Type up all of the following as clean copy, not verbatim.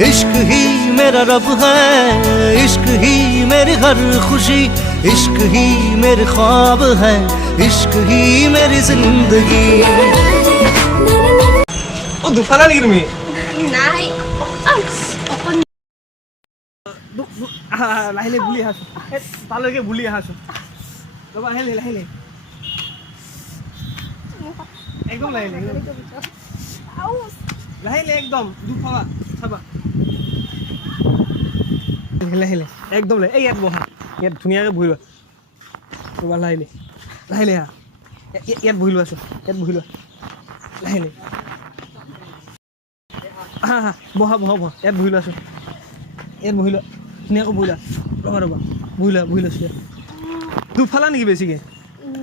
इश्क ही मेरा रब है, इश्क ही मेरी हर खुशी, इश्क ही मेरे ख्वाब है, इश्क ही मेरी जिंदगी। ও দুফালা নেকি তুমি নাই লাহিলে বুলি আহাছো তালৈকে বুলি আহাছো ৰবা লাহিলে লাহিলে একদম লাহিলে লাহিলে একদম দুফালা চাবা লাহিলে একদম লাহিলে এই ইয়াত বহা ইয়াত ধুনীয়াকৈ বহি লোৱা ৰবা লাহিলে লাহিলে হা ইয়াত বহি লোৱা আছো ইয়াত বহি লোৱা লাহিলে হা হা বহা বহা বহা ইয়াত বহি লোৱা আছো ইয়াত বহি লোৱা ধুনীয়াকৈ বহি লোৱা ৰবা ৰবা বহি লৈছোঁ ইয়াত দুফালা নেকি বেছিকৈ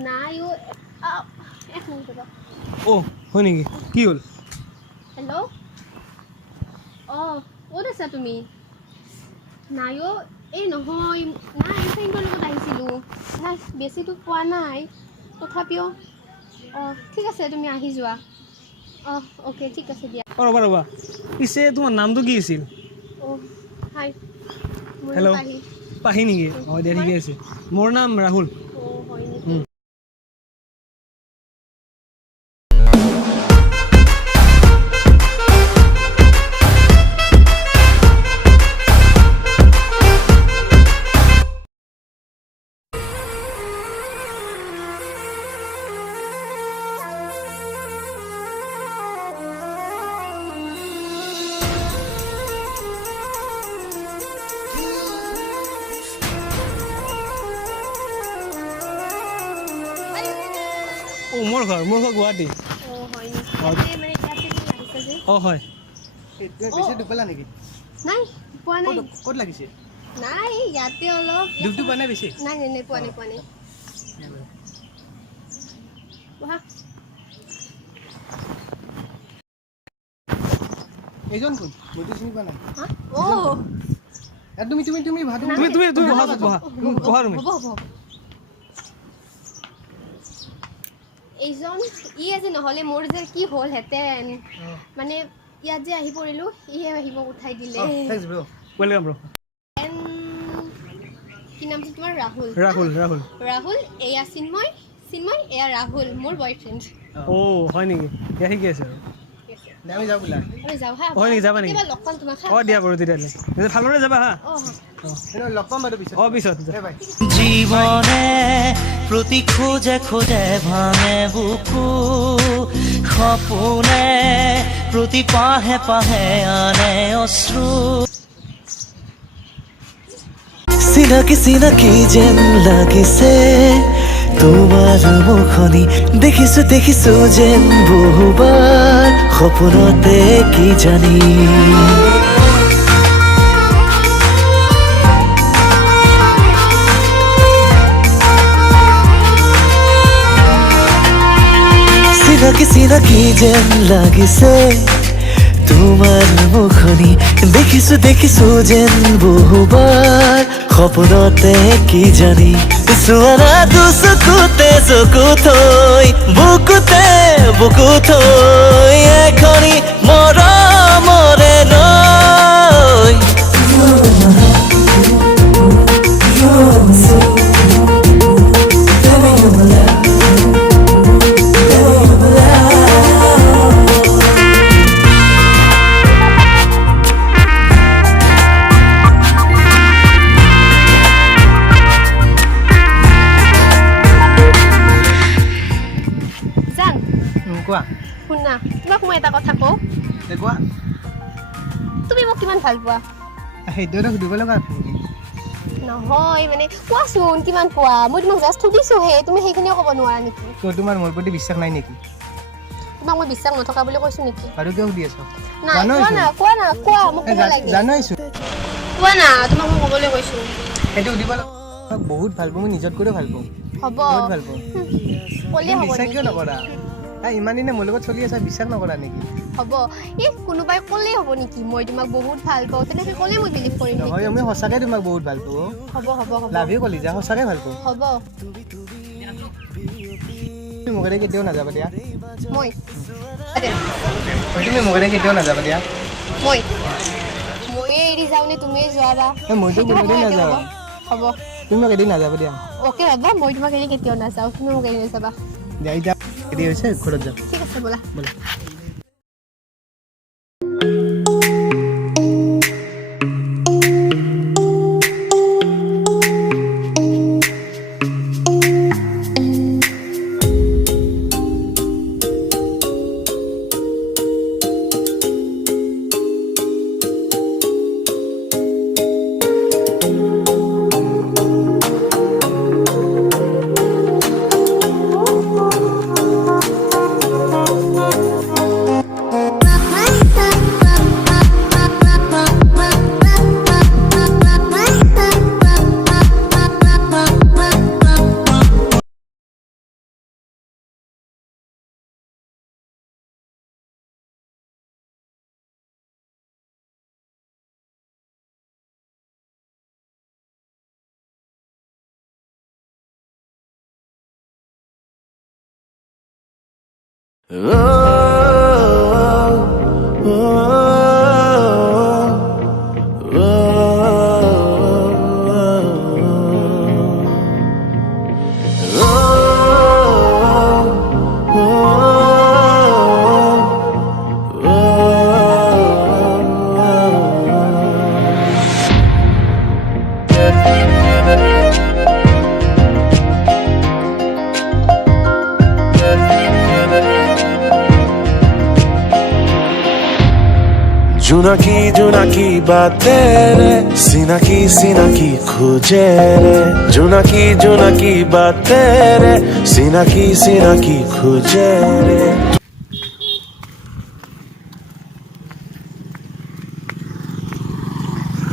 নাই এক মিনিট ৰ'বা অ' হয় নেকি কি হ'ল হেল্ল' অঁ ক'ত আছা তুমি নাই এই নহয় নাই ফ্ৰেণ্ডৰ লগত আহিছিলোঁ নাই বেছিতো পোৱা নাই তথাপিও অঁ ঠিক আছে তুমি আহি যোৱা অঁ অ'কে ঠিক আছে দিয়া অঁ ৰবা ৰবা পিছে তোমাৰ নামটো কি আছিল অঁ হাই হেল্ল' পাহি নেকি অঁ দিয়া ঠিকে আছে মোৰ নাম ৰাহুল অঁ হয় নেকি মোৰ ঘৰ গুৱাহাটী অঁ হয় নেকি মানে ইয়াতে তুমি আহিছা যে অঁ হয় বেছি দুপেলা নেকি নাই পোৱা নাই ক'ত লাগিছে নাই ইয়াতে অলপ দুপটো পোৱা নাই বেছি নাই নাই নাই পোৱা নাই বহা এইজন কোন মইতো চিনি পোৱা নাই হা অঁ তুমি তুমি তুমি ভাত তুমি বহা বহা বহা তুমি হ'ব এইজন আজি নহ'লে মোৰ যে কি হ'লহেঁতেন মানে ইয়াত যে আহি পৰিলোঁ ইহে আহি মোক উঠাই দিলে ৱেলকাম ব্ৰ কি নামটো তোমাৰ ৰাহুল ৰাহুল এয়া চিন্ময় এয়া ৰাহুল মোৰ বয়ফ্ৰেণ্ড অ' হয় নেকি দিয়া ঠিকে আছে আৰু আমি যাওঁ বোলা আমি যাওঁ হা হয় নেকি যাবা নেকি কেতিয়াবা লগ পাম তোমাক হা অঁ দিয়া বাৰু তেতিয়াহ'লে ভালদৰে যাবা হা অঁ লগ পাম বাৰু পিছত অঁ পিছত জীবনে প্রতি খোঁজে খোঁজে ভাঙে বুকু সপোনে প্রতি পাহে পাহে আনে অশ্রু চিনাকি যেন লাগিছে তোমাৰ মুখনি দেখিছো যেন বহুবাৰ সপোনতে কি জানি চিনাকি যেন লাগিছে তোমাৰ মুখনি দেখিছো যেন বহুবাৰ সপোনতে কি জানি চোৱানা চকুতে চকু থৈ বুকু থৈ এখনি মৰমৰে নৈ কোৱা শুনা তোমাক মই এটা কথা কওঁ কোৱা তুমি মোক কিমান ভাল পোৱা সেইটোৱেতো সুধিব লগা নহয় মানে কোৱাচোন কিমান কোৱা মই তোমাক জাষ্ট সুধিছোহে তুমি সেইখিনিও ক'ব নোৱাৰা নেকি তো তোমাৰ মোৰ প্ৰতি বিশ্বাস নাই নেকি তোমাক মই বিশ্বাস নথকা বুলি কৈছো নেকি আৰু কিয় সুধি আছা নাই কোৱা না মোক ক'ব লাগে জানাইছো কোৱা না তোমাক মই ক'বলৈ কৈছো সেইটো সুধিব বহুত ভাল পাওঁ মই নিজত কৰি ভাল পাওঁ হ'ব বহুত ভাল পাওঁ ক'লে হ'ব বিশ্বাস কিয় নকৰা ইমান দিনে মোৰ লগত চলি আছা বিশ্বাস নকৰা নেকি হ'ব কোনোবাই ক'লেই হ'ব নেকি মই তোমাক বহুত ভাল পাওঁ তেনেকৈ ক'লে মই বিলিভ কৰিম নহয় আমি সঁচাকৈ তোমাক বহুত ভাল পাওঁ হ'ব লাভ ইউ কলিজা সঁচাকৈ ভাল পাওঁ হ'ব তুমি মোক এৰি কেতিয়াও নাযাবা দিয়া মই তুমি মোক এৰি কেতিয়াও নাযাবা দিয়া ময়ে এৰি যাওঁ নে তুমিয়ে যোৱাবা মইতো কোনোদিন নাযাওঁ হ'ব তুমি মোক এদিন নাযাবা দিয়া অ'কে বাবা মই তোমাক এৰি কেতিয়াও নাযাওঁ তুমি মোক এৰি নাযাবা দিয়া এতিয়া এৰি হৈছে ঘৰত যাম ঠিক আছে ব'লা ব'লা जुनाकी जुनाकी बातें रे सीना की खोजे रे जुनाकी बातें रे सीना की खोजे रे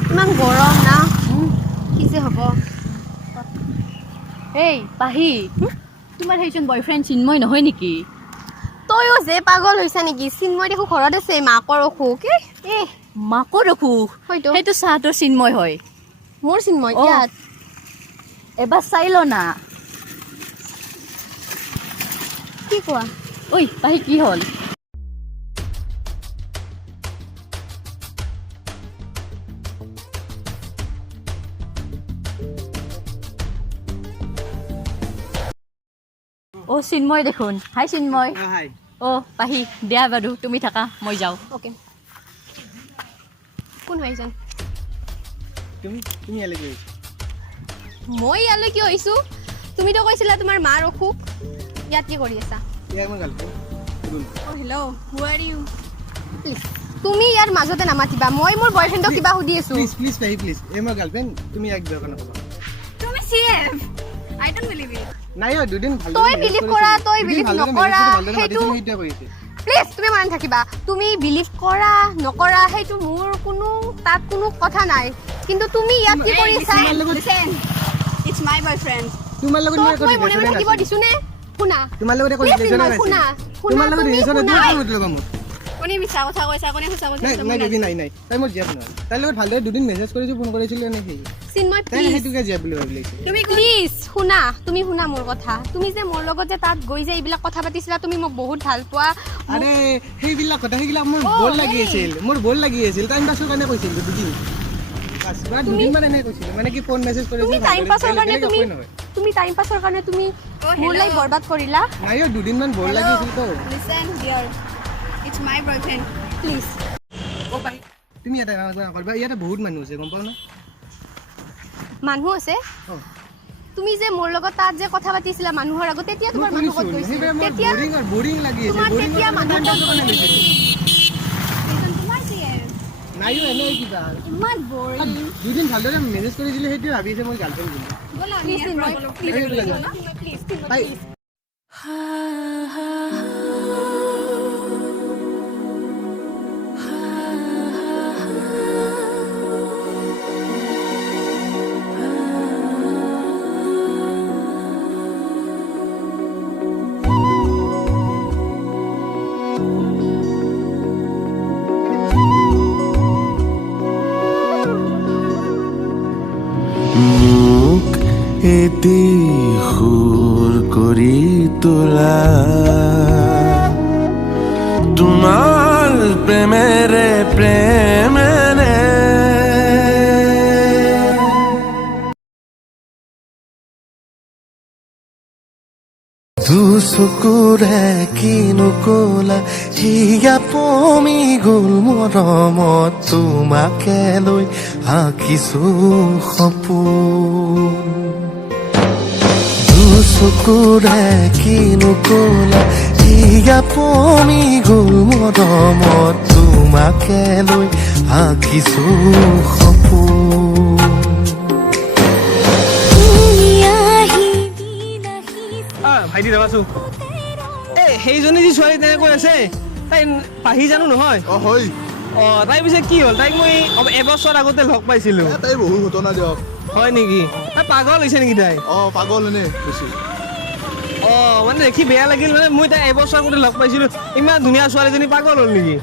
ইমান গৰম না কি যে হ'ব এই পাহি তোমাৰ সেইজন বয়ফ্ৰেণ্ড চিন্ময় নহয় নেকি তইও যে পাগল হৈছা নেকি চিন্ময় দেখো ঘৰত আছে মাকৰ অসুখ মাকৰ অসুখ হয়তো সেইটো চাহটোৰ চিন্ময় হয় মোৰ চিন্ময় অ। ইয়াত এবাৰ চাই ল না কি কোৱা ঐ পাহি কি হ'ল অ চিন্ময় দেখোন হাই চিন্ময় হাই অ পাহি দিয়া বাৰু তুমি থাকা মই যাওঁ অ'কে কোন হয় এইজন তুমি ইয়ালৈ গৈ মই ইয়ালৈ কিয় আহিছোঁ তুমিতো কৈছিলা তোমাৰ মাৰ অসুখ ইয়াত কি কৰি আছা ইয়াৰ মোৰ গাৰ্লফ্ৰেণ্ড হেল্ল' হু আৰ ইউ তুমি ইয়াৰ মাজতে নামাতিবা মই মোৰ বয়ফ্ৰেণ্ডক কিবা সুধি আছোঁ প্লিজ পাহি প্লিজ এই মোৰ গাৰ্লফ্ৰেণ্ড তুমি এক বেয়া নকবা তুমি chief I don't believe it নাই দুদিন ভাল তই বিলিভ কৰা তই বিলিভ নকৰা সেইটো সেইটোৱে কৰিছে প্লিজ তুমি মান থাকিবা তুমি বিলিভ কৰা নকৰা সেইটো মোৰ তাত কোনো কথা নাই কিন্তু তুমি ইয়াত কি কৰি আছা ইটস মাই বয়ফ্ৰেণ্ড তোমাৰ লগত মই মনে মনে থাকিব দিছো নে শুনা তোমাৰ লগত একো ৰিলেচন নাই তোমাৰ লগত ৰিলেচন নাই লগা মোৰ কোনে মিছা কথা কৈছা কোনে সঁচা কৈছা নাই বেবি নাই তাই মোৰ জীয়া নহয় তাইৰ লগত ভালদৰে দুদিন মেছেজ কৰিছো ফোন কৰিছিলো নে সেই চিন্ময় তাই প্লিজ সেইটোকে জীয়া বুলি ভাবি লাগিছে তুমি প্লিজ তুমি শুনা মোৰ কথা তুমি যে মোৰ লগত যে তাত গৈ যে এইবিলাক কথা পাতিছিলা তুমি মোক বহুত ভাল পোৱা আৰে সেইবিলাক মোৰ বৰ লাগি আছিল টাইম পাছৰ কাৰণে কৈছিল দুদিন দুদিন মানে এনেকৈ কৈছিল মানে কি ফোন মেছেজ কৰিছিল তুমি টাইম পাছৰ কাৰণে তুমি মোৰ লাইফ বৰবাদ কৰিলা নাই দুদিন মান বৰ লাগি আছিল তো listen dear it's my boyfriend please তুমি এটা কাম কৰিবা ইয়াতে বহুত মানুহ আছে গম পাও না মানুহ আছে তুমি যে মোৰ লগত তাত যে কথা পাতিছিলা মানুহৰ আগত তেতিয়া তোমাৰ মানুহ ক'ত গৈছিল তেতিয়া বৰিং লাগি আছে তোমাৰ তেতিয়া মানুহ ক'ত গৈছিল নাইও এনেই কিবা ইমান বৰিং দুদিন ভালদৰে মেনেজ কৰি দিলে সেইটোৱে ভাবি আছে মই গাৰ্লফ্ৰেণ্ড বুলি ব'লা প্লিজ তাই মোক এটি সুৰ কৰি তোলা তোমাৰ প্ৰেমেৰে প্ৰেমেৰে দুচকুৰে কিনো কলা হিয়া পমি গ'ল মৰমত তোমাকে লৈ আঁকিছো সপোন দুচকুৰে কিনো কলা হিয়া পমি গ'ল মৰমত তোমাকে লৈ আঁকিছো সপোন ভাইটি ৰবাচোন এই সেইজনী যি ছোৱালী তেনেকৈ আছে তাই পাহি জানো নহয় হয় তাই পিছে কি হ'ল তাইক মই এবছৰ আগতে লগ পাইছিলোঁ তাই বহুত ঘটনা দিয়ক হয় নেকি তাই পাগল হৈছে নেকি তাই পাগল এনে বেছি মানে দেখি বেয়া লাগিল মানে মই তাই এবছৰ আগতে লগ পাইছিলোঁ ইমান ধুনীয়া ছোৱালীজনী পাগল হ'ল নেকি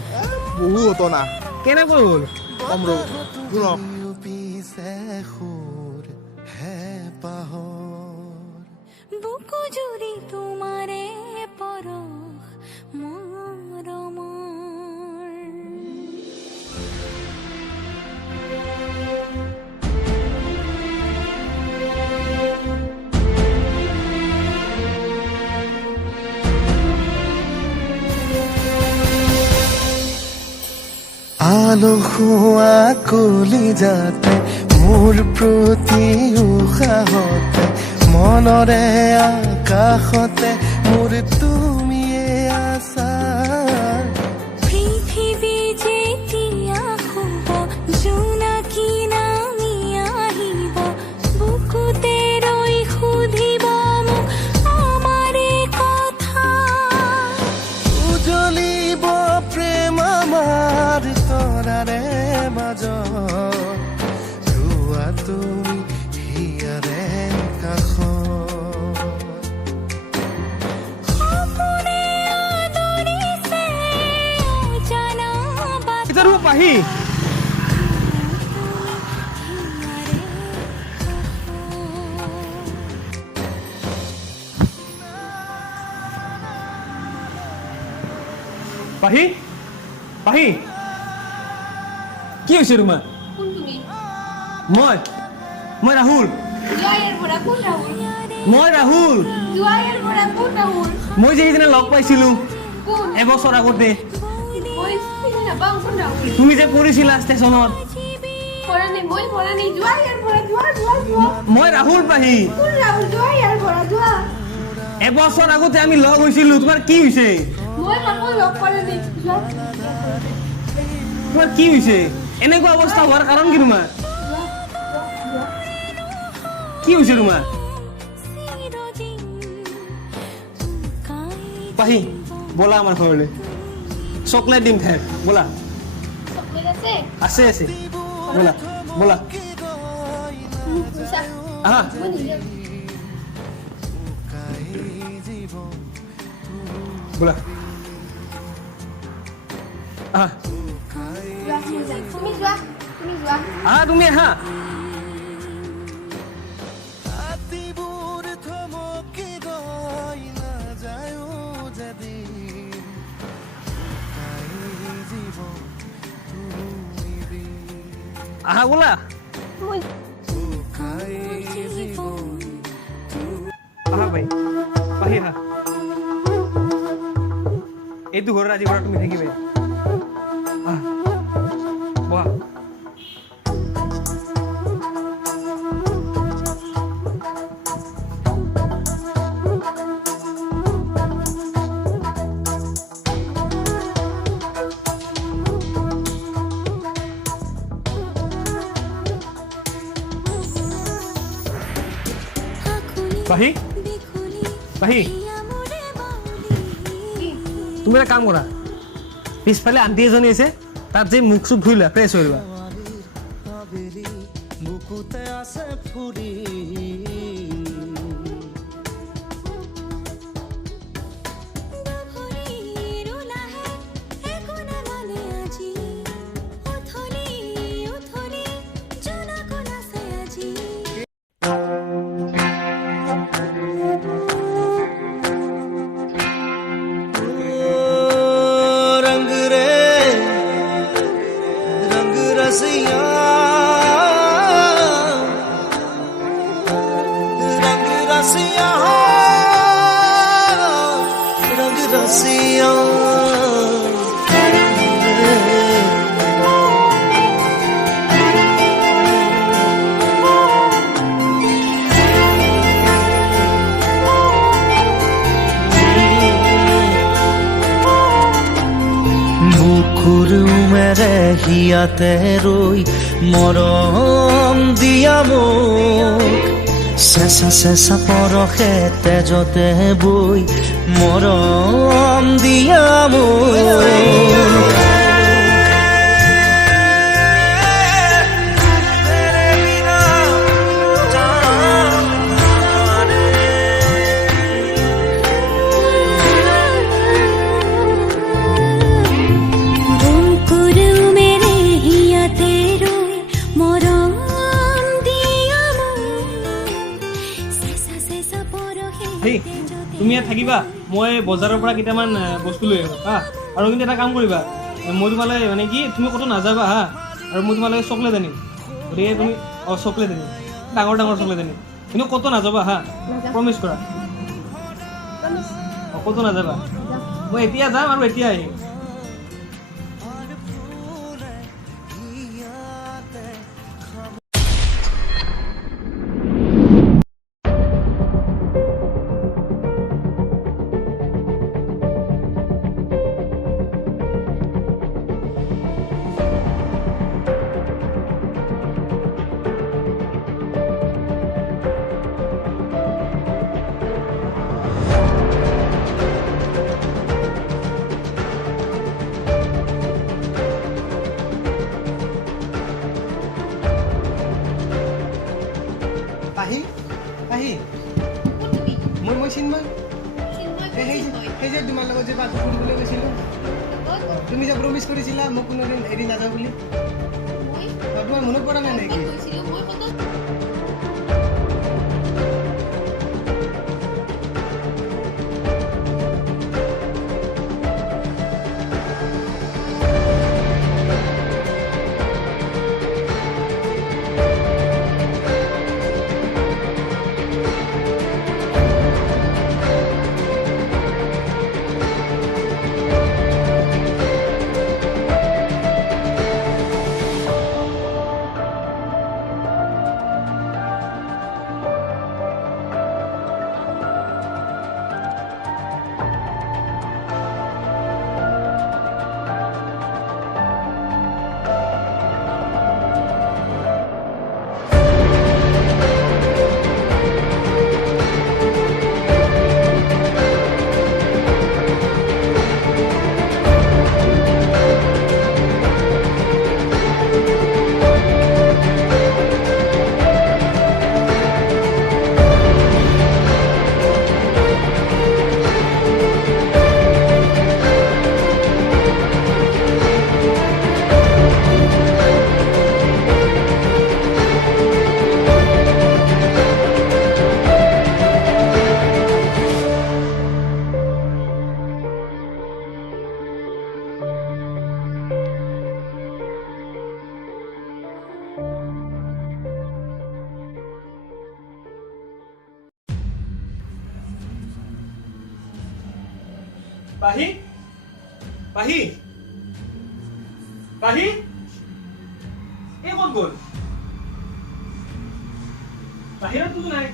বহু ঘটনা কেনেকৈ হ'ল কম ৰ'ব শুনক বুকু জুড়ি তোমাৰে পৰখ মৰমৰ আলো খোৱা কলিজাতে মোৰ প্ৰতি উশাহতে মনৰে আকাশতে মোৰ তুমিয়ে আছা পৃথিৱী যেতিয়া শুব জোনাকী নামি আহিব বুকুতে ৰৈ সুধিব মোক আমাৰে কথা উজলিব প্ৰেম আমাৰ তৰাৰে মাজত ৰোৱা তুমি হিয়াৰে পাহি পাহি পাহি কি হৈছে তোমাৰ কোন তুমি মই ৰাহুল জয়াৰ পৰা কোন ৰাহুল মই ৰাহুল জয়াৰ পৰা কোন ৰাহুল মই যে সেইদিনা লগ পাইছিলোঁ কোন এবছৰ আগতে মই চিনি নাপাওঁ কোন ৰাহুল তুমি যে পৰিছিলা ষ্টেচনত পৰা নাই জয়াৰ পৰা যোৱা মই ৰাহুল পাহি কোন ৰাহুল জয়াৰ পৰা যোৱা এবছৰ আগতে আমি লগ হৈছিলোঁ তোমাৰ কি হৈছে মই কাকো লগ কৰা নাই যোৱা তোমাৰ কি হৈছে এনেকুৱা অৱস্থা হোৱাৰ কাৰণ কি তোমাৰ কি হৈছে তোমাৰ পাহি ব'লা আমাৰ ঘৰলৈ চকলেট দিম খাই ব'লা চকলেট আছে আছে আছে ব'লা ব'লা পইচা আহা মই নিজে ব'লা আহা তুমি যোৱা আহা তুমি আহা আহা ব'লা মই আহা ভাই পাহি আহা এইটো ঘৰৰ আজি ঘৰত তুমি থাকিবে আহা বহা পাহি পাহি তুমি এটা কাম কৰা পিছফালে আণ্টি এজনী আছে তাত যে মুখ চুখ ধুই লোৱা ফ্ৰেছ হৈ লোৱা বুকুতে আছে ফুৰি रंग रे रंग रसिया रंग रसिया रंग रसिया বুকুৰ মেৰে হিয়াতে ৰৈ মৰম দিয়া মোক চেঁচা চেঁচা পৰশে তেজতে বৈ মৰম দিয়া মোক হেই তুমি ইয়াত থাকিবা মই বজাৰৰ পৰা কেইটামান বস্তু লৈ আহিম হা আৰু কিন্তু এটা কাম কৰিবা মই তোমালৈ মানে কি তুমি ক'তো নাযাবা হা আৰু মই তোমালৈ চকলেট আনিম গতিকে তুমি চকলেট আনিম ডাঙৰ ডাঙৰ চকলেট আনিম কিন্তু ক'তো নাযাবা হা প্ৰমিছ কৰা ক'তো নাযাবা মই এতিয়া যাম আৰু এতিয়া আহিম পাহি পাহি মই চিন্ময় সেই যে তোমাৰ লগত যে বাট ফুৰিবলৈ গৈছিলোঁ তুমি যে প্ৰমিছ কৰিছিলা মোক কোনোদিন এৰি নাযাওঁ বুলি তোমাৰ মনত পৰা নাই নেকি পাহি পাহি পাহি এই ক'ত গ'ল বাহিৰততো নাই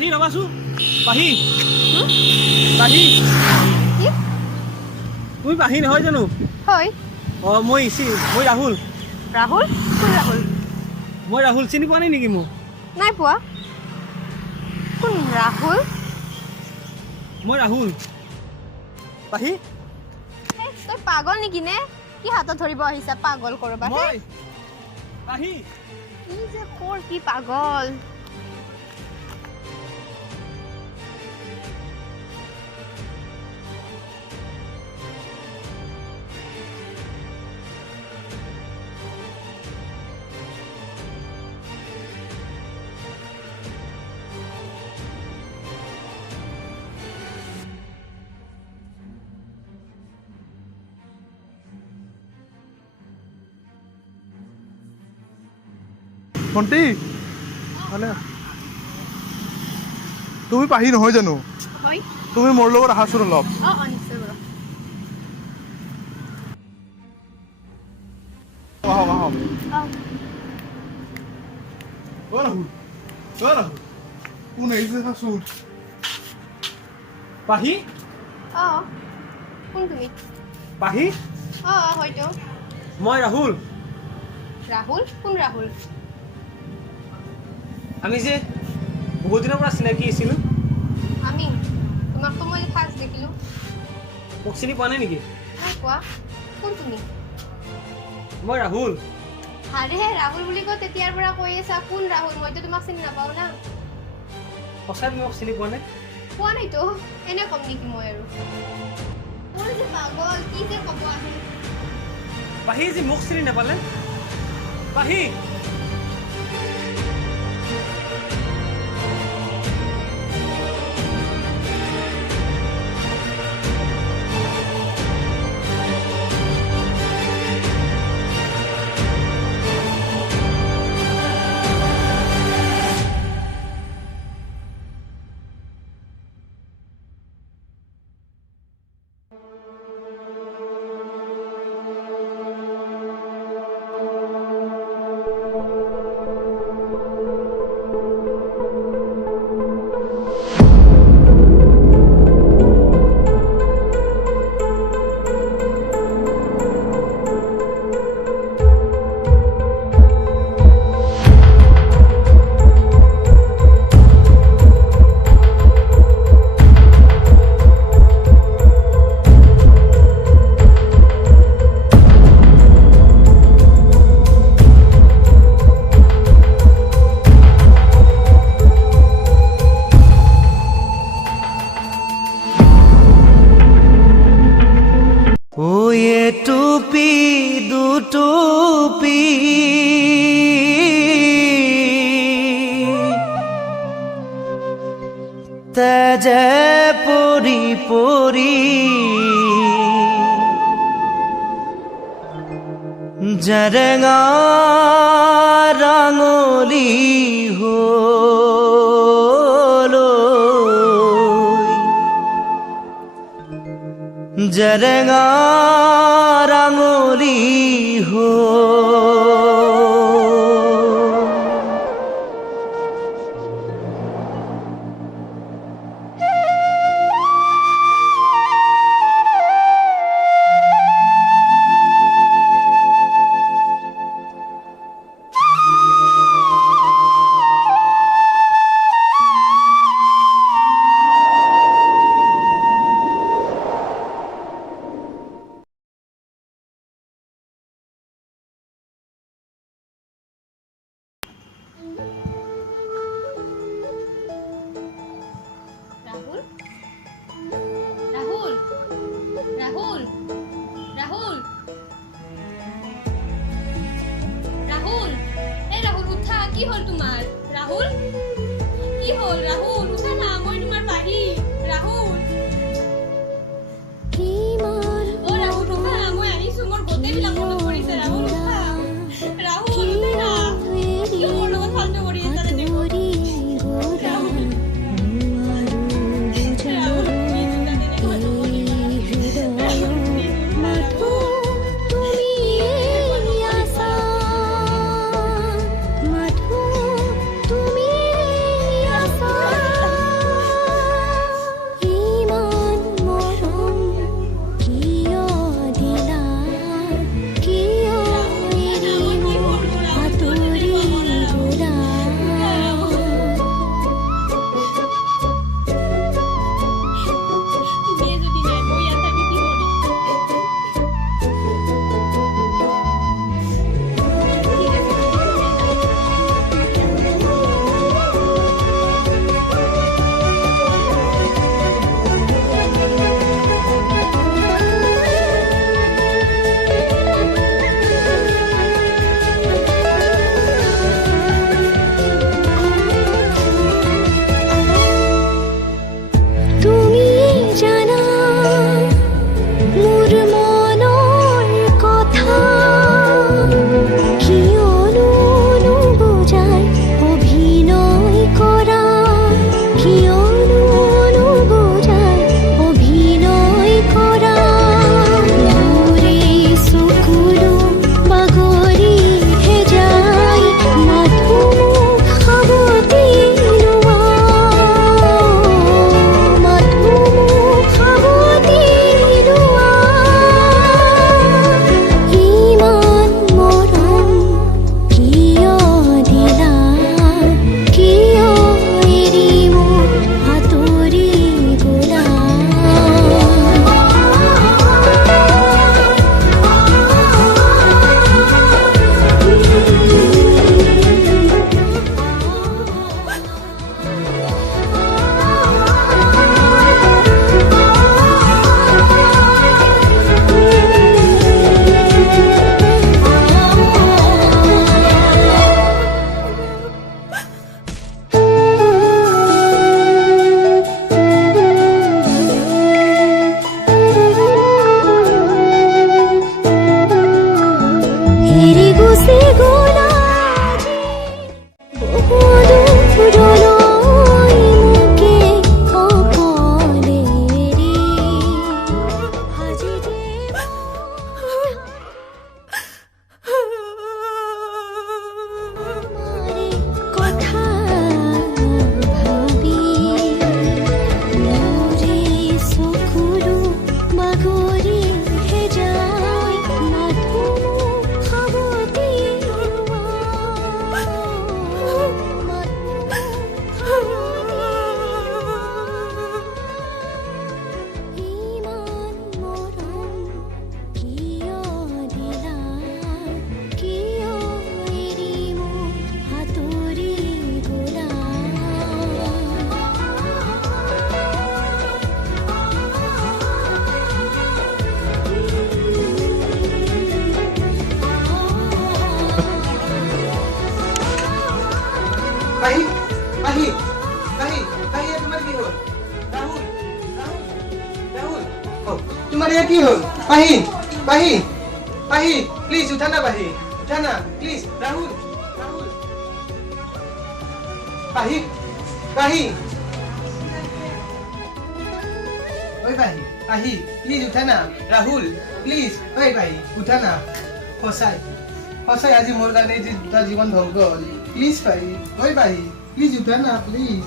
পাহি ৰবাচোন পাহি পাহি কি তুমি পাহি নহয় জানো হয় অঁ মই ৰাহুল ৰাহুল কোন ৰাহুল মই ৰাহুল চিনি পোৱা নাই নেকি মোক নাই পোৱা কোন ৰাহুল মই ৰাহুল পাহি তই পাগল নেকি নে কি হাতত ধৰিব আহিছা পাগল কৰবা মই পাহি কি যে কৰ কি পাগল ভণ্টি মানে তুমি পাহি নহয় জানো হয় তুমি মোৰ লগত আহাচোন অলপ নিশ্চয় বাৰু আহক আহক অ ৰাহুল কোন আহিছে চাচোন পাহি কোন তুমি পাহি হয়তো মই ৰাহুল ৰাহুল কোন ৰাহুল আমি যে বহুত দিনৰ পৰা চিনাকি আছিলোঁ আমি তোমাকতো মই ফাৰ্ষ্ট দেখিলোঁ মোক চিনি পোৱা নাই নেকি নাই কোৱা কোন তুমি মই ৰাহুল আৰে ৰাহুল বুলি কৈ তেতিয়াৰ পৰা কৈ আছা কোন ৰাহুল মইতো তোমাক চিনি নাপাওঁ না সঁচাই তুমি মোক চিনি পোৱা নাই পোৱা নাইতো এনে কম নেকি মই আৰু মোৰ যে পাগল কি যে ক'ব আহে পাহি যে মোক চিনি নাপালে পাহি টুপি দুটুপি তেজে পৰি পৰি জেৰেঙা ৰাঙলী জেৰেঙা ৰাঙলী ৰাহুল ৰাহুল ৰাহুল ৰাহুল ৰাহুল এই ৰাহুল উঠা কি হ'ল তোমাৰ ৰাহুল কি হ'ল ৰাহুল উঠা না মই তোমাৰ পাহি ৰাহুল অ ৰাহুল উঠা মই আহিছো মোৰ গোটেইবিলাক মনত পৰিছে ৰাহুল উঠা ৰাহুল উঠা না কিয় মোৰ লগত ফাল্টু কৰি আছা তেনেকৈ পাহি পাহি পাহি পাহি তোমাৰ কি হ'ল ৰাহুল ৰাহুল তোমাৰ এয়া কি হ'ল পাহি পাহি পাহি প্লিজ উঠা না পাহি উঠা না প্লিজ ৰাহুল ৰাহুল পাহি পাহি ঐ পাহি পাহি প্লিজ উঠা না ৰাহুল প্লিজ ঐ পাহি উঠা না সঁচাই সঁচাই আজি মোৰ কাৰণে দুটা জীৱন ধ্বংস হ'ল প্লিজ পাহি ঐ পাহি প্লিজ উঠা না প্লিজ